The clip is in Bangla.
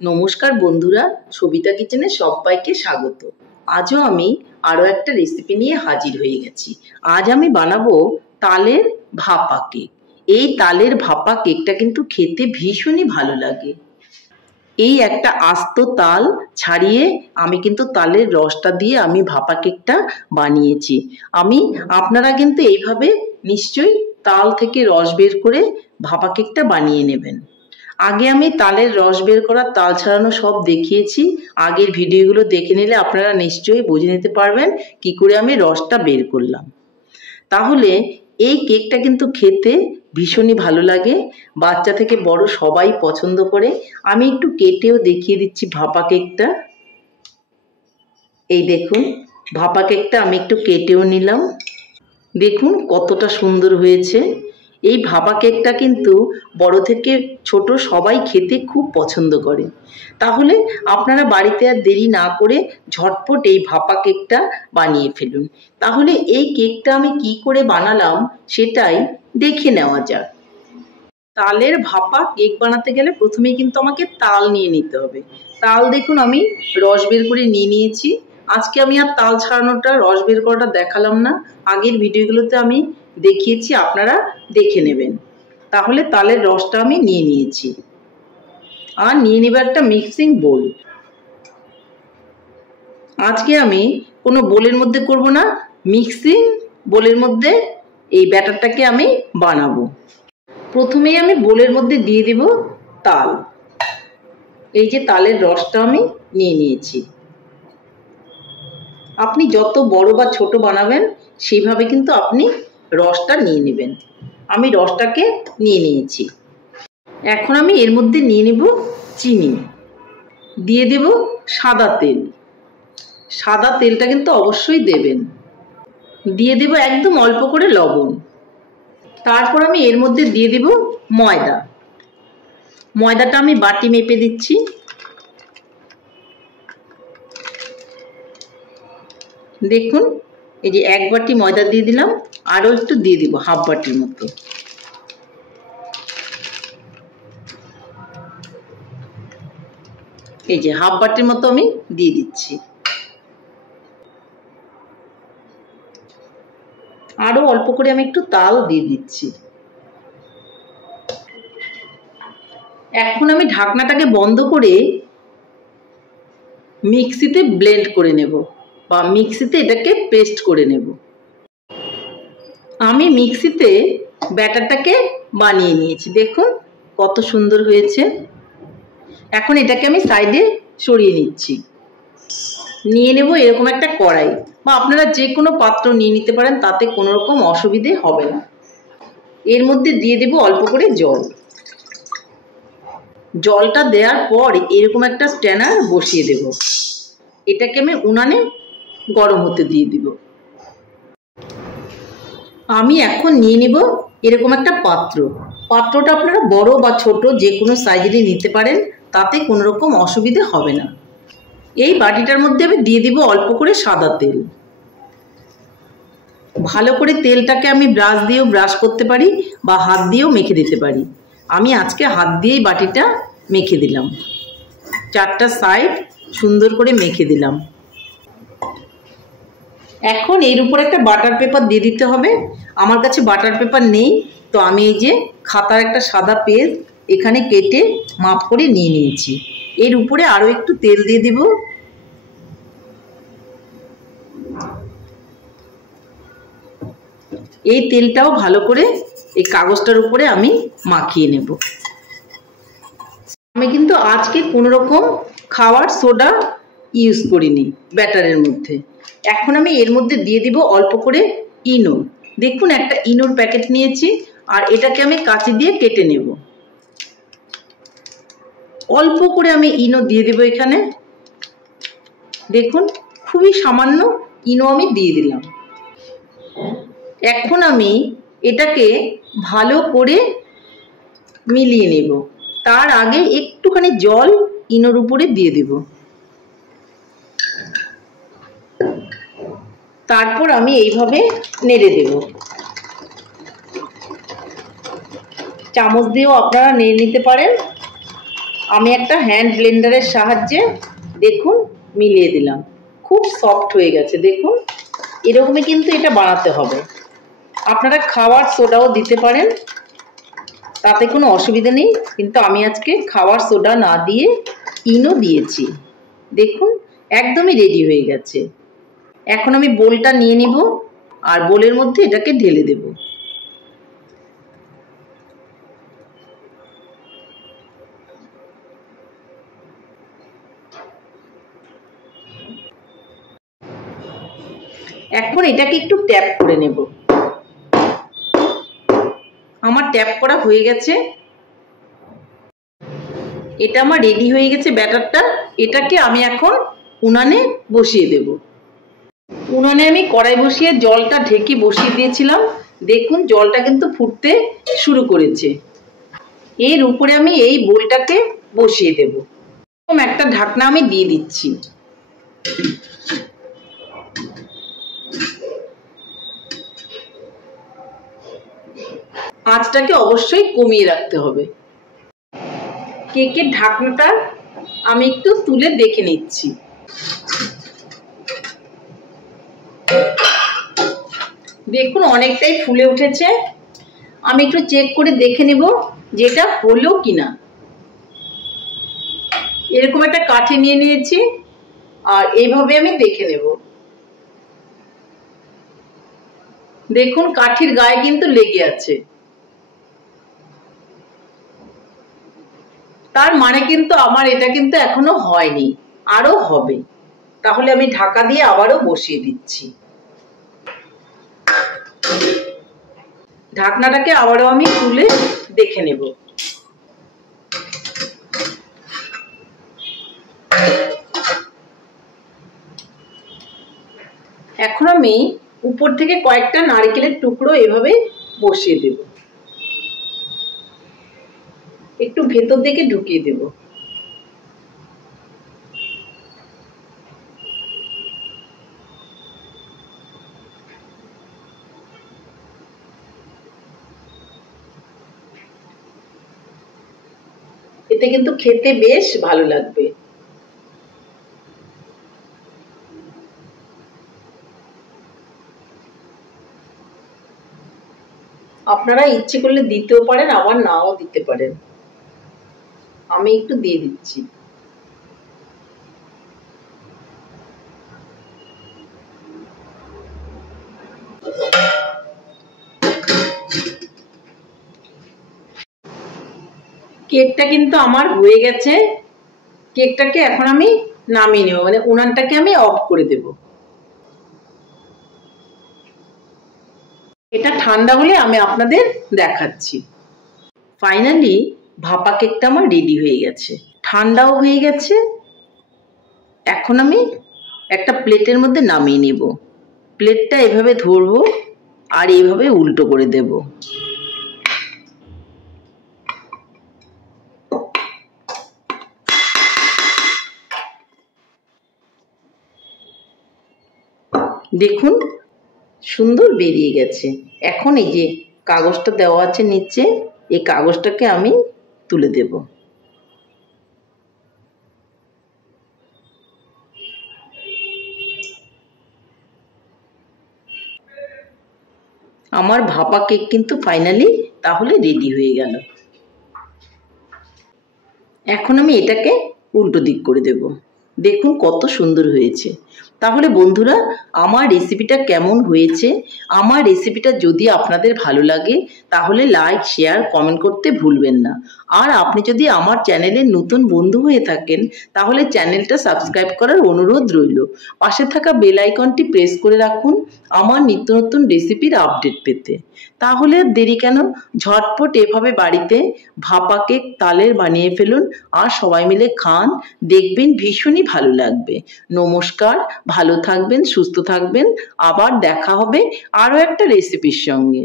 নমস্কার বন্ধুরা, সবিতা কিচেনে সবাইকে স্বাগত। আজও আমি আরও একটা রেসিপি নিয়ে হাজির হয়ে গেছি। আজ আমি বানাবো তালের ভাপা কেক। এই তালের ভাপা কেকটা কিন্তু খেতে ভীষণই ভালো লাগে। এই একটা আস্ত তাল ছাড়িয়ে আমি কিন্তু তালের রসটা দিয়ে আমি ভাপা কেকটা বানিয়েছি। আপনারা কিন্তু এইভাবে নিশ্চয়ই তাল থেকে রস বের করে ভাপা কেকটা বানিয়ে নেবেন। আগে আমি তালের রস বের করা, তাল ছাড়ানো সব দেখিয়েছি। আগের ভিডিওগুলো দেখে নিলে আপনারা নিশ্চয়ই বুঝে নিতে পারবেন কি করে আমি রসটা বের করলাম। তাহলে এই কেকটা কিন্তু খেতে ভীষণই ভালো লাগে, বাচ্চা থেকে বড় সবাই পছন্দ করে। আমি একটু কেটেও দেখিয়ে দিচ্ছি ভাপা কেকটা। এই দেখুন, ভাপা কেকটা আমি একটু কেটেও নিলাম। দেখুন কতটা সুন্দর হয়েছে। এই ভাপা কেকটা কিন্তু বড় থেকে ছোট সবাই খেতে খুব পছন্দ করে। তাহলে আপনারা বাড়িতে আর দেরি না করে ঝটপট এই ভাপা কেকটা বানিয়ে ফেলুন। তাহলে এই কেকটা আমি কি করে বানালাম সেটাই দেখে নেওয়া যাক। তালের ভাপা কেক বানাতে গেলে প্রথমেই কিন্তু আমাকে তাল নিয়ে নিতে হবে। তাল দেখুন আমি রস বের করে নিয়ে নিয়েছি। আজকে আমি আর তাল ছাড়ানোটা, রস বের করাটা দেখালাম না। আগের ভিডিওগুলোতে আমি দেখিয়েছি, আপনারা দেখে নেবেন। তাহলে তালের রসটা আমি নিয়ে নিয়েছি। আর নিয়ে নেব একটা মিক্সিং বোল। আজকে আমি কোনো বোলের মধ্যে করব না, মিক্সিং বোলের মধ্যে এই ব্যাটারটাকে আমি বানাবো। প্রথমেই আমি বোলের মধ্যে দিয়ে দেব তাল। এই যে তালের রসটা আমি নিয়ে নিয়েছি। আপনি যত বড় বা ছোট বানাবেন সেইভাবে কিন্তু আপনি রসটা নিয়ে নেবেন। আমি রসটাকে নিয়ে নিয়েছি। এখন আমি এর মধ্যে নিয়ে নেব চিনি, দিয়ে দেব সাদা তেল। সাদা তেলটা কিন্তু অবশ্যই দেবেন। দিয়ে দেব একদম অল্প করে লবণ। তারপর আমি এর মধ্যে দিয়ে দেব ময়দা। ময়দাটা আমি বাটি মেপে দিচ্ছি। দেখুন, এই যে এক বাটি ময়দা দিয়ে দিলাম, আরও একটু দিয়ে দিব হাফ বাটির মতো। এই যে হাফ বাটির মতো আমি দিয়ে দিচ্ছি। আরও অল্প করে আমি একটু তাল দিয়ে দিচ্ছি। এখন আমি ঢাকনাটাকে বন্ধ করে মিক্সিতে ব্লেন্ড করে নেব, বা মিক্সিতে এটাকে পেস্ট করে নেব। আমি মিক্সিতে ব্যাটারটাকে বানিয়ে নিয়েছি। দেখুন কত সুন্দর হয়েছে। এখন এটাকে আমি সাইডে সরিয়ে নিচ্ছি। নিয়ে নেব এরকম একটা কড়াই, বা আপনারা যে কোনো পাত্র নিয়ে নিতে পারেন, তাতে কোনো রকম অসুবিধে হবে না। এর মধ্যে দিয়ে দেব অল্প করে জল। জলটা দেওয়ার পর এরকম একটা স্ট্যানার বসিয়ে দেব। এটাকে আমি উনানে গরম হতে দিয়ে দিব। আমি এখন নিয়ে নেব এরকম একটা পাত্র। পাত্রটা আপনারা বড় বা ছোট যে কোনো সাইজেরই নিতে পারেন, তাতে কোনো রকম অসুবিধে হবে না। এই বাটিটার মধ্যে আমি দিয়ে দিব অল্প করে সাদা তেল। ভালো করে তেলটাকে আমি ব্রাশ দিয়েও ব্রাশ করতে পারি, বা হাত দিয়েও মেখে দিতে পারি। আমি আজকে হাত দিয়েই বাটিটা মেখে দিলাম। চারটা সাইড সুন্দর করে মেখে দিলাম। এখন এর উপর একটা বাটার পেপার দিয়ে দিতে হবে। আমার কাছে বাটার পেপার নেই, তো আমি এই যে খাতার একটা সাদা পেজ এখানে কেটে মাপ করে নিয়ে নিয়েছি। এর উপরে আরও একটু তেল দিয়ে দিব। এই তেলটাও ভালো করে এই কাগজটার উপরে আমি মাখিয়ে নেব। আমি কিন্তু আজকে কোনো রকম খাওয়ার সোডা ইউজ করিনি ব্যাটারের মধ্যে। এখন আমি এর মধ্যে দিয়ে দিব অল্প করে ইনো। দেখুন একটা ইনোর প্যাকেট নিয়েছি, আর এটাকে আমি কাঁচি দিয়ে কেটে নেব। অল্প করে আমি ইনো দিয়ে দেব এখানে। দেখুন খুবই সামান্য ইনো আমি দিয়ে দিলাম। এখন আমি এটাকে ভালো করে মিলিয়ে নেব। তার আগে একটুখানি জল ইনোর উপরে দিয়ে দেব। তারপর আমি এইভাবে নেড়ে দেব। চামচ দিয়েও আপনারা নেড়ে নিতে পারেন। আমি একটা হ্যান্ড ব্লেন্ডারের সাহায্যে দেখুন মিলিয়ে দিলাম, খুব সফট হয়ে গেছে। দেখুন এরকমই কিন্তু এটা বানাতে হবে। আপনারা খাওয়ার সোডাও দিতে পারেন, তাতে কোনো অসুবিধা নেই, কিন্তু আমি আজকে খাওয়ার সোডা না দিয়ে ইনো দিয়েছি। দেখুন একদমই রেডি হয়ে গেছে। এখন আমি বোলটা নিয়ে নিব আর বোলের মধ্যে এটাকে ঢেলে দেব। এখন এটাকে একটু ট্যাপ করে নেব। আমার ট্যাপ করা হয়ে গেছে, এটা আমার রেডি হয়ে গেছে ব্যাটারটা। এটাকে আমি এখন উনানে বসিয়ে দেব। উনানে আমি কড়াই বসিয়ে জলটা ঢেকে বসিয়ে দিয়েছিলাম। দেখুন জলটা কিন্তু ফুটতে শুরু করেছে। এর উপরে আমি এই বোলটাকে বসিয়ে দেব। এরকম একটা ঢাকনা আমি দিয়ে দিচ্ছি। আঁচটাকে অবশ্যই কমিয়ে রাখতে হবে। কেকের ঢাকনাটা আমি একটু তুলে দেখে নিচ্ছি। দেখুন অনেকটাই ফুলে উঠেছে। আমি একটু চেক করে দেখে নেব যেটা হলো কিনা। এরকম একটা কাঠি নিয়ে নিয়েছি আর এইভাবে আমি দেখে নেব। দেখুন কাঠির গায়ে কিন্তু লেগে আছে, তার মানে কিন্তু আমার এটা কিন্তু এখনো হয়নি, আরো হবে। তাহলে আমি ঢাকা দিয়ে আবারও বসিয়ে দিচ্ছি। ঢাকনাটাকে আবারও আমি তুলে দেখে নেব। এখন আমি উপর থেকে কয়েকটা নারকেলের টুকরো এভাবে বসিয়ে দেব, একটু ভেতর দিকে ঢুকিয়ে দেব। এতে কিন্তু খেতে বেশ ভালো লাগবে। আপনারা ইচ্ছে করলে দিতেও পারেন, আবার নাও দিতে পারেন। আমি একটু দিয়ে দিচ্ছি। কেকটা কিন্তু আমার হয়ে গেছে। কেকটাকে এখন আমি নামিয়ে নেব, মানে উনানটাকে আমি অফ করে দেব। এটা ঠান্ডা হলে আমি আপনাদের দেখাচ্ছি। ফাইনালি ভাপা কেকটা আমার রেডি হয়ে গেছে, ঠান্ডাও হয়ে গেছে। এখন আমি একটা প্লেটের মধ্যে নামিয়ে নেব। প্লেটটা এভাবে ধরবো আর এইভাবে উল্টো করে দেব। দেখুন সুন্দর বেরিয়ে গেছে। এখন এই যে কাগজটা দেওয়া আছে নিচে, এই কাগজটাকে আমি তুলে দেব। আমার ভাপা কেক কিন্তু ফাইনালি তাহলে রেডি হয়ে গেল। এখন আমি এটাকে উল্টো দিক করে দেব। দেখুন কত সুন্দর হয়েছে। তাহলে বন্ধুরা আমার রেসিপিটা কেমন হয়েছে? আমার রেসিপিটা যদি আপনাদের ভালো লাগে তাহলে লাইক, শেয়ার, কমেন্ট করতে ভুলবেন না। আর আপনি যদি আমার চ্যানেলের নতুন বন্ধু হয়ে থাকেন তাহলে চ্যানেলটা সাবস্ক্রাইব করার অনুরোধ রইল। পাশে থাকা বেল আইকনটি প্রেস করে রাখুন আমার নিত্য নতুন রেসিপির আপডেট পেতে। তাহলে দেরি কেন, ঝটপট এভাবে বাড়িতে ভাপা কেক তালের বানিয়ে ফেলুন আর সবাই মিলে খান, দেখবেন ভীষণই ভালো লাগবে। নমস্কার, ভালো থাকবেন, সুস্থ থাকবেন। আবার দেখা হবে আরও একটা রেসিপির সঙ্গে।